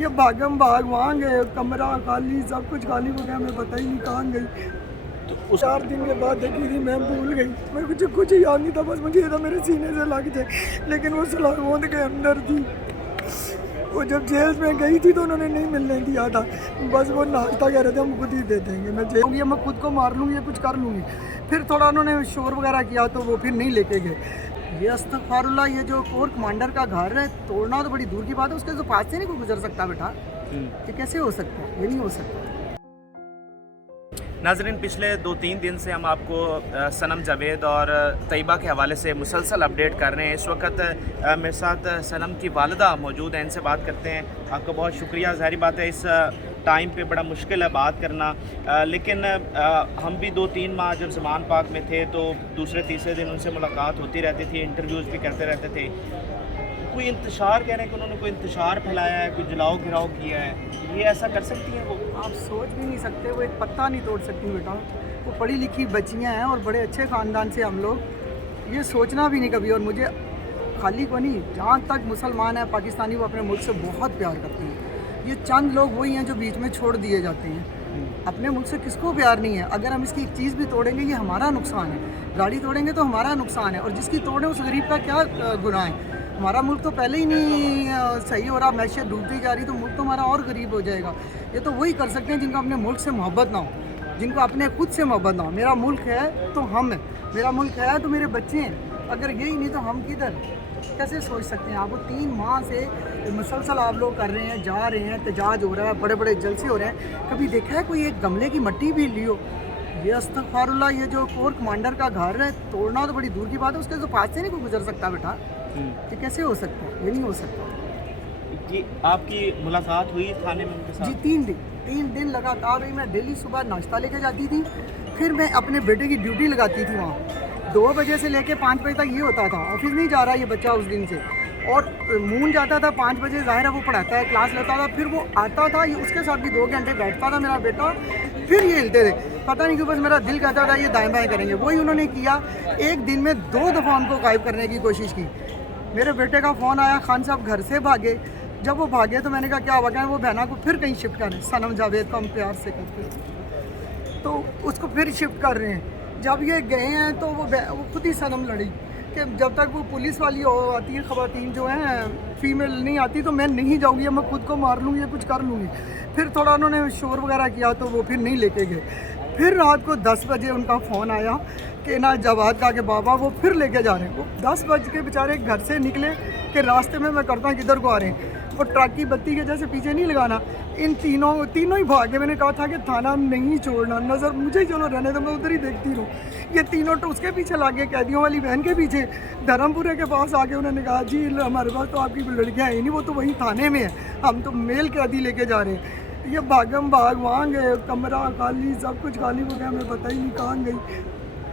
ये भागम भाग वहाँ गए, कमरा खाली, सब कुछ खाली हो गया, हमें पता ही नहीं कहाँ गई। तो उस 4 दिन के बाद देखी थी, मैं भूल गई, मैं कुछ याद नहीं था, बस मुझे ये था मेरे सीने से लग जाए, लेकिन वो सलाखों के अंदर थी। वो जब जेल में गई थी तो उन्होंने नहीं मिलने दिया था, बस वो नाश्ता कह रहे थे हम खुद ही दे देंगे, मैं जेल मैं खुद को मार लूँगी या कुछ कर लूँगी। फिर थोड़ा उन्होंने शोर वगैरह किया तो वो फिर नहीं लेके गए। ये अस्तगफुरुल्लाह, ये जो कोर कमांडर का घर है तोड़ना तो बड़ी दूर की बात है, उसके तो पास से नहीं कोई गुजर सकता बेटा, ये कैसे हो सकता है? ये नहीं हो सकता। नाज़रीन, पिछले 2-3 दिन से हम आपको सनम जावेद और तैयबा के हवाले से मुसलसल अपडेट कर रहे हैं। इस वक्त मेरे साथ सनम की वालिदा मौजूद हैं, इनसे बात करते हैं। आपका बहुत शुक्रिया। ज़ाहिर बात है इस टाइम पे बड़ा मुश्किल है बात करना, लेकिन हम भी 2-3 माह जब ज़मान पाक में थे तो दूसरे तीसरे दिन उनसे मुलाकात होती रहती थी, इंटरव्यूज़ भी करते रहते थे। कोई इंतशार कह रहे हैं कि उन्होंने कोई इंतशार फैलाया है, कोई जलाओ गिराओ किया है, ये ऐसा कर सकती हैं वो? आप सोच भी नहीं सकते, वो एक पत्ता नहीं तोड़ सकती बेटा। वो पढ़ी लिखी बच्चियाँ हैं और बड़े अच्छे ख़ानदान से हम लोग, ये सोचना भी नहीं कभी। और मुझे खाली को नहीं, जहाँ तक मुसलमान है पाकिस्तानी, वो अपने मुल्क से बहुत प्यार करते हैं। ये चंद लोग वही हैं जो बीच में छोड़ दिए जाते हैं। अपने मुल्क से किसको प्यार नहीं है? अगर हम इसकी एक चीज़ भी तोड़ेंगे ये हमारा नुकसान है, गाड़ी तोड़ेंगे तो हमारा नुकसान है, और जिसकी तोड़े उस गरीब का क्या गुनाह है? हमारा मुल्क तो पहले ही नहीं सही हो रहा, मैशत डूबती जा रही, तो मुल्क तो हमारा और गरीब हो जाएगा। ये तो वही कर सकते हैं जिनको अपने मुल्क से मोहब्बत ना हो, जिनको अपने खुद से मोहब्बत ना हो। मेरा मुल्क है तो हम हैं, मेरा मुल्क है तो मेरे बच्चे हैं, अगर यही नहीं तो हम किधर? कैसे सोच सकते हैं? आपको 3 माह से मुसलसल आप लोग कर रहे हैं, जा रहे हैं, एहतजाज हो रहा है, बड़े बड़े जलसे हो रहे हैं, कभी देखा है कोई एक गमले की मिट्टी भी लियो? ये अस्तगफुरुल्लाह, ये जो कोर कमांडर का घर है तोड़ना तो बड़ी दूर की बात है, उसके तो पास से नहीं कोई गुजर सकता बेटा, ये कैसे हो सकता है? ये नहीं हो सकता। कि आपकी मुलाकात हुई थाने में उनके जी साथ? 3 दिन लगातार रही। मैं डेली सुबह नाश्ता लेके जाती थी, फिर मैं अपने बेटे की ड्यूटी लगाती थी वहाँ। 2 बजे से लेके 5 बजे तक ये होता था, ऑफिस नहीं जा रहा ये बच्चा उस दिन से, और मून जाता था 5 बजे, ज़ाहिर है वो पढ़ाता है, क्लास लेता था, फिर वो आता था, ये उसके साथ भी 2 घंटे बैठता था मेरा बेटा, फिर ये हिलते थे। पता नहीं क्यों, बस मेरा दिल कहता था ये दाएँ बाएँ करेंगे। वही उन्होंने किया, एक दिन में 2 दफ़ा उनको गायब करने की कोशिश की। मेरे बेटे का फ़ोन आया, खान साहब घर से भागे। जब वो भागे तो मैंने कहा क्या हुआ? वो बहना को फिर कहीं शिफ्ट कर रहे हैं, सनम जावेद को हम प्यार से करते हैं, तो उसको फिर शिफ्ट कर रहे हैं। जब ये गए हैं तो वो खुद ही सनम लड़ी कि जब तक वो पुलिस वाली आती है, ख़वातीन जो हैं फीमेल नहीं आती, तो मैं नहीं जाऊँगी, मैं खुद को मार लूँगी या कुछ कर लूँगी। फिर थोड़ा उन्होंने शोर वगैरह किया तो वो फिर नहीं लेके गए। फिर रात को 10 बजे उनका फ़ोन आया कि ना जवाद का के बाबा वो फिर लेके जा रहे हैं। वो 10 बज के बेचारे घर से निकले कि रास्ते में मैं करता हूँ किधर को आ रहे हैं, वो ट्रक की बत्ती के जैसे पीछे नहीं लगाना। इन तीनों ही भागे। मैंने कहा था कि थाना नहीं छोड़ना, नज़र मुझे चलो रहने दो, मैं उधर ही देखती रहूँ। ये तीनों तो उसके पीछे लागे, कैदियों वाली बहन के पीछे, धर्मपुरे के पास आके उन्होंने कहा जी हमारे पास तो आपकी लड़कियाँ हैं नहीं, वो तो वहीं थाने में है, हम तो मेल कैदी लेके जा रहे हैं। ये भागम भाग वहाँ गए, कमरा खाली, सब कुछ खाली हो गया, हमें पता ही नहीं कहाँ गई।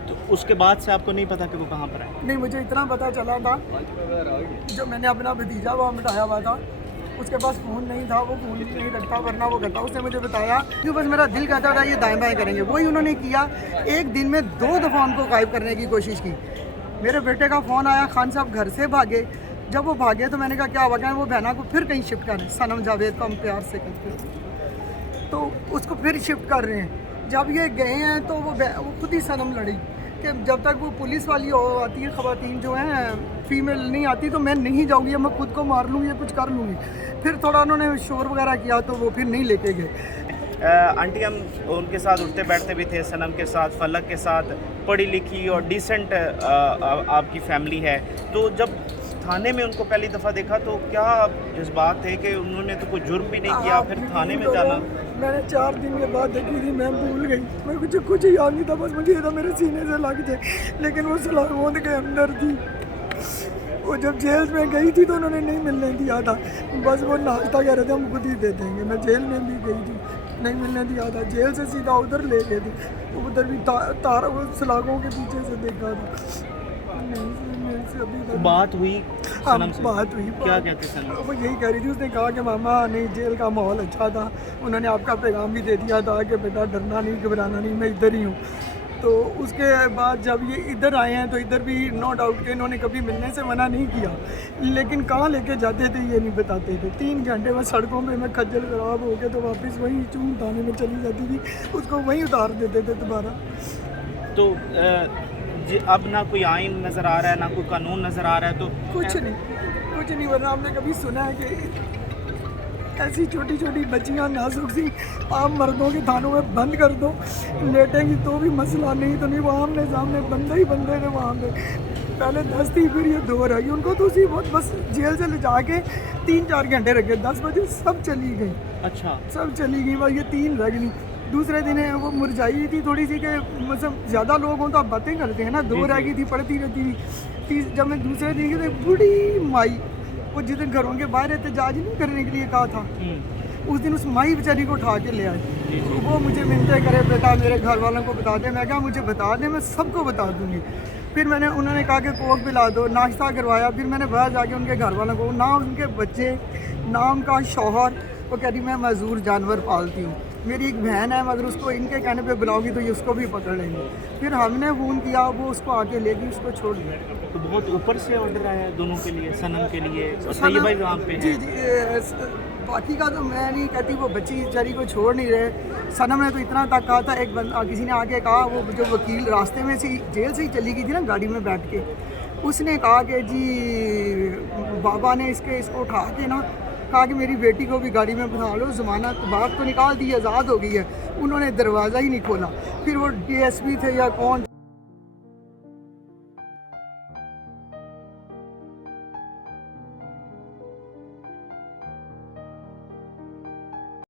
तो उसके बाद से आपको नहीं पता कि वो कहाँ पर है? नहीं, मुझे इतना पता चला था, जो मैंने अपना भतीजा वहाँ बिठाया हुआ था, उसके पास फ़ोन नहीं था, वो फ़ोन नहीं रखता, वरना वो करता। उसने मुझे बताया क्यों, बस मेरा दिल कहता था ये दाएँ बाएँ करेंगे। वही उन्होंने किया, एक दिन में 2 दफ़ा उनको गायब करने की कोशिश की। मेरे बेटे का फ़ोन आया, खान साहब घर से भागे। जब वो भागे तो मैंने कहा क्या हुआ? वो बहना को फिर कहीं शिफ्ट कर रहे हैं, सनम जावेद को हम प्यार से करते हैं, तो उसको फिर शिफ्ट कर रहे हैं। जब ये गए हैं तो वो खुद ही सनम लड़ी कि जब तक वो पुलिस वाली आती है, ख़वातीन जो हैं फीमेल नहीं आती, तो मैं नहीं जाऊँगी, मैं खुद को मार लूँगी या कुछ कर लूँगी। फिर थोड़ा उन्होंने शोर वगैरह किया तो वो फिर नहीं लेके गए। आंटी, हम उनके साथ उठते बैठते भी थे, सनम के साथ, फलक के साथ, पढ़ी लिखी और डिसेंट आपकी फैमिली है, तो जब थाने में उनको पहली दफ़ा देखा तो क्या जज्बात थे कि उन्होंने तो कोई जुर्म भी नहीं किया, फिर थाने में जाना? मैंने 4 दिन के बाद देखी थी, मैं भूल गई, मैं कुछ याद नहीं था, बस मुझे ये था मेरे सीने से लग जाए, लेकिन वो सलाखों के अंदर थी। वो जब जेल में गई थी तो उन्होंने नहीं मिलने दिया था, बस वो नाश्ता कह रहे थे हम खुद ही दे देंगे। मैं जेल में भी गई थी, नहीं मिलने दिया था, जेल से सीधा उधर ले गए थे, उधर भी तारा वो सलाखों के पीछे से देखा था। मेरे से अभी तक बात हुई सनम से? बात हुई। क्या कहते सनम? वो यही कह रही थी, उसने कहा कि मामा नहीं, जेल का माहौल अच्छा था, उन्होंने आपका पैगाम भी दे दिया था कि बेटा डरना नहीं, घबराना नहीं, मैं इधर ही हूँ। तो तो उसके बाद जब ये इधर आए हैं तो इधर भी नो डाउट के इन्होंने कभी मिलने से मना नहीं किया, लेकिन कहाँ लेके जाते थे ये नहीं बताते थे। 3 घंटे में सड़कों पे मैं खज्जल खराब हो के तो वापस वहीं चून थाने में चली जाती थी, उसको वहीं उतार देते थे दोबारा। तो अब ना कोई आइन नज़र आ रहा है, ना कोई कानून नज़र आ रहा है, तो कुछ नहीं, वरना आपने कभी सुना है कि ऐसी छोटी छोटी बच्चियां नाजुक सी आम मर्दों के थानों में बंद कर दो, लेटेंगी तो भी मसला नहीं, तो नहीं वो आमने सामने बंदे ही बंदे थे वहाँ पे। पहले 10 थी, फिर ये 2 रही, उनको तो उसी वक्त बस जेल से ले जाके 3-4 घंटे रखे, 10 बजे सब चली गई। अच्छा, सब चली गई, बस ये 3 रह गई। दूसरे दिन वो मुरझाई थी थोड़ी सी कि मतलब ज़्यादा लोग हों तो आप बातें करते हैं ना, 2 रह गई थी, पढ़ती रहती थी। जब मैं दूसरे दिन की तो बूढ़ी माई, वो जिस दिन घरों के बाहर एहतजाज नहीं करने के लिए कहा था, उस दिन उस माई बेचारी को उठा के ले आए। वो मुझे मिलते करे, बेटा मेरे घर वालों को बता दे। मैं कहा मुझे बता दे, मैं सबको बता दूंगी। फिर उन्होंने कहा कि कोक पिला दो, नाश्ता करवाया। फिर मैंने बाहर जाके उनके घर वालों को, ना उनके बच्चे ना उनका शौहर, वो कह रही मैं मजदूर जानवर पालती हूँ, मेरी एक बहन है, मगर उसको इनके कहने पे बुलाऊंगी तो ये उसको भी पकड़ लेंगे। फिर हमने फ़ोन किया, वो उसको आके ले गई, उसको छोड़ दिया। तो बहुत ऊपर से ऑर्डर आया है दोनों के लिए, सनम के लिए, तैयबा भी वहाँ पे है। जी, बाकी का तो मैं नहीं कहती, वो बच्ची बेचारी को छोड़ नहीं रहे। सनम ने तो इतना तक कहा था, एक बंदा किसी ने आके कहा, वो जो वकील रास्ते में से जेल से ही चली गई थी ना गाड़ी में बैठ के, उसने कहा कि जी बाबा ने इसको उठा के ना कहा कि मेरी बेटी को भी गाड़ी में बिठा लो, ज़मानत बात तो निकाल दी, आज़ाद हो गई है। उन्होंने दरवाज़ा ही नहीं खोला। फिर वो DSP थे या कौन